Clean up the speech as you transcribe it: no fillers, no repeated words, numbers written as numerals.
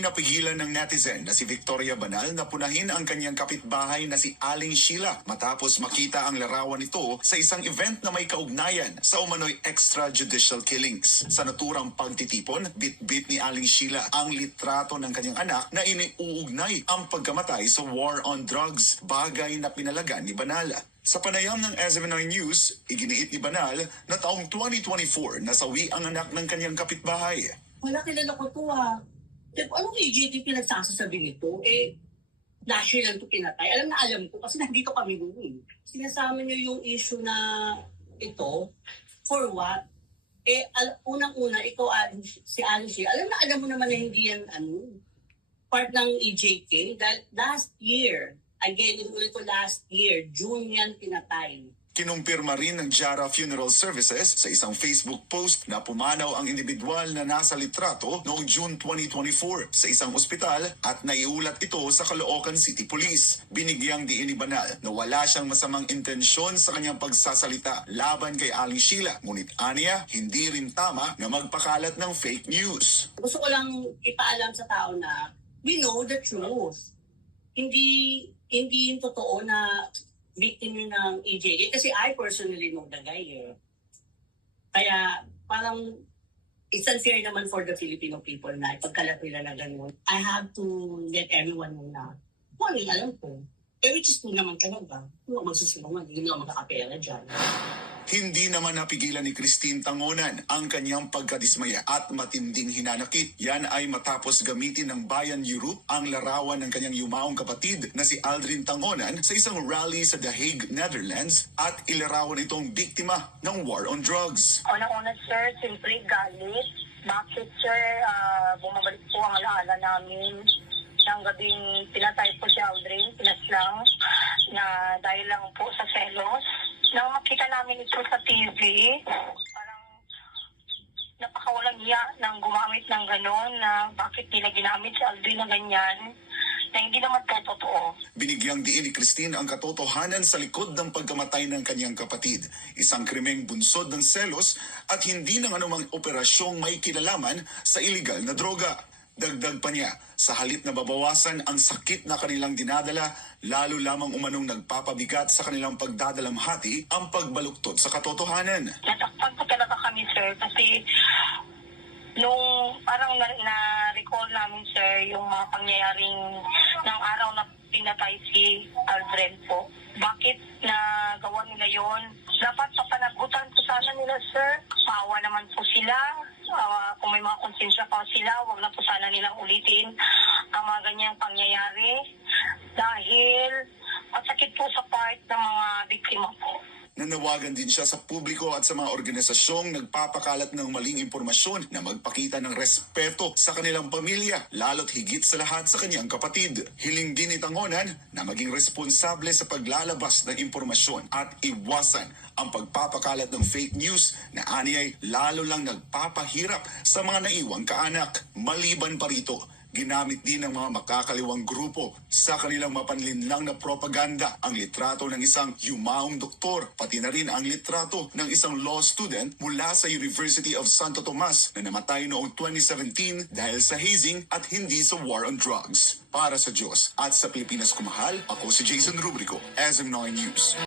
Hindi napigilan ng netizen na si Victoria Banal na punahin ang kanyang kapitbahay na si Aling Sheila matapos makita ang larawan nito sa isang event na may kaugnayan sa umano'y extrajudicial killings. Sa naturang pagtitipon, bit-bit ni Aling Sheila ang litrato ng kanyang anak na iniuugnay ang pagkamatay sa war on drugs, bagay na pinalagan ni Banal. Sa panayam ng SMNI News, iginiit ni Banal na taong 2024 nasawi ang anak ng kanyang kapitbahay. Wala, kilala ko to ha. Anong EJT pinagsasasabi nito? Last year lang ito pinatay. Alam ko kasi nandito kami noon. Sinasama niyo yung issue na ito, for what? Unang-una, ikaw, si Angie, alam mo naman na hindi yan, part ng EJK. Dahil last year, again, ulit ko last year, June yan pinatay. Kinumpirma rin ng Jara Funeral Services sa isang Facebook post na pumanaw ang individual na nasa litrato noong June 2024 sa isang ospital at naiulat ito sa Caloocan City Police. Binigyang diin ni Banal na wala siyang masamang intensyon sa kanyang pagsasalita laban kay Aling Sheila. Ngunit aniya, hindi rin tama na magpakalat ng fake news. Gusto ko lang ipaalam sa tao na we know the truth. Hindi yung totoo na victim yun ng EJK. Kasi I personally know the guy. Kaya parang it's unfair naman for the Filipino people na ipagkalat nila na gano'n. I have to let everyone know na kung ano alam ko. Which is kung naman talaga. Kung magsusunod, hindi naman makakapera dyan. Hindi naman napigilan ni Christine Tangonan ang kanyang pagkadismaya at matinding hinanakit. Yan ay matapos gamitin ng Bayan Europe ang larawan ng kanyang yumaong kapatid na si Aldrin Tangonan sa isang rally sa The Hague, Netherlands at ilarawan itong biktima ng war on drugs. Una-una sir, simple galit. Bakit sir, bumabalik po ang alaala namin. Siyang gabing pinatay po si Aldrin, pinaslang na dahil lang po sa selos. Nang makita namin ito sa TV, parang napakawalang hiya nang gumamit ng gano'n na bakit nila ginamit si Aldrin na ganyan na hindi naman po totoo. Binigyang diin ni Christine ang katotohanan sa likod ng pagkamatay ng kanyang kapatid. Isang krimeng bunsod ng selos at hindi ng anumang operasyong may kinalaman sa iligal na droga. Dagdag pa niya, sa halip na babawasan ang sakit na kanilang dinadala, lalo lamang umanong nagpapabigat sa kanilang pagdadalamhati ang pagbaluktot sa katotohanan. Natakpan po talaga kami sir kasi nung parang na-recall namin sir yung mga pangyayaring ng araw na pinatay si Aldrin po. Bakit nagawa nila yon? Dapat papanagutan po sana nila sir. Maawa naman po sila. Kung may mga konsensya pa sila, wag na po sana nilang ulitin ang mga ganyang pangyayari dahil masakit po sa part ng mga biktima po. Nanawagan din siya sa publiko at sa mga organisasyong nagpapakalat ng maling impormasyon na magpakita ng respeto sa kanilang pamilya, lalo't higit sa lahat sa kanyang kapatid. Hiling din ni Tangonan na maging responsable sa paglalabas ng impormasyon at iwasan ang pagpapakalat ng fake news na aniyay lalo lang nagpapahirap sa mga naiwang kaanak. Maliban pa rito, ginamit din ng mga makakaliwang grupo sa kanilang mapanlinlang na propaganda ang litrato ng isang yumaong doktor, pati na rin ang litrato ng isang law student mula sa University of Santo Tomas na namatay noong 2017 dahil sa hazing at hindi sa war on drugs. Para sa Diyos at sa Pilipinas kumahal, ako si Jason Rubrico, SMNI News.